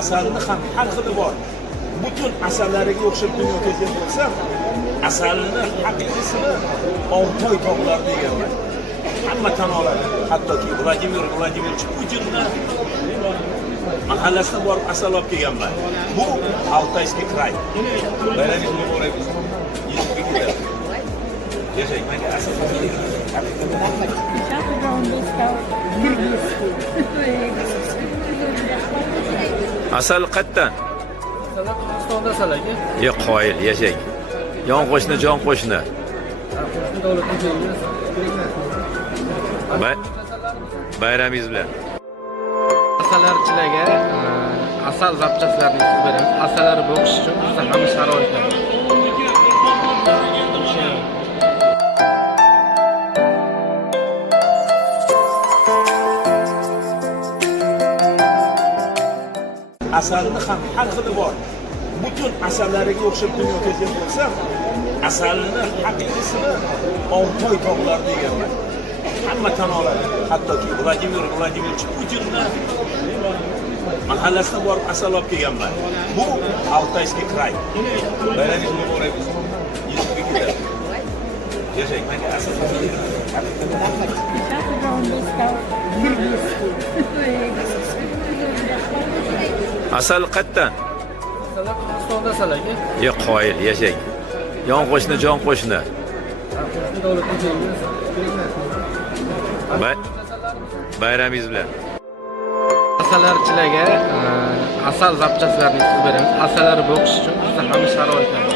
asalni ham har xili bor. Butun asallariga o'xshab dunyoga kelgan bo'lsam, asalni haqiqiysini Oltoy tog'larida yeganman. Hamma tan oladi. Hattoki Vladimir Vladimirovich Putinni mahallasidan borib asal olib kelganman. Bu Altayskiy kraj. Bayramingiz muborak bo'lsin. Yashang, menga asal asal qayerdan? Qozog'istonda asal aka. Qoyil, yashang. Yon qo'shni, jon qo'shni. Bayramingiz bilan. Asallarchilarga asal zapchastlarini yetib beramiz. Asallar bo'qish uchun bizda hamma sharoitlar. Asalni ham har xili bor. Butun asallariga o'xshab dunyoga kelgan bo'lsam, asalni haqiqiysini Oltoy tog'larida yeganman. Hamma tan oladi. Hattoki Vladimir Vladimirovich Putinni mahallasidan borib asal olib kelganman. Bu Altayskiy kraj. Bayramingiz muborak bo'lsin. Yashang, menga asal asal qayerdan? Qozog'istonda asal aka. Qoyil, yashang. Yon qo'shni, jon qo'shni. Bayramingiz bilan. Asallarchilarga asal zapchastlarini yetib beramiz. Asallar bo'qish uchun bizda hamma sharoitlar.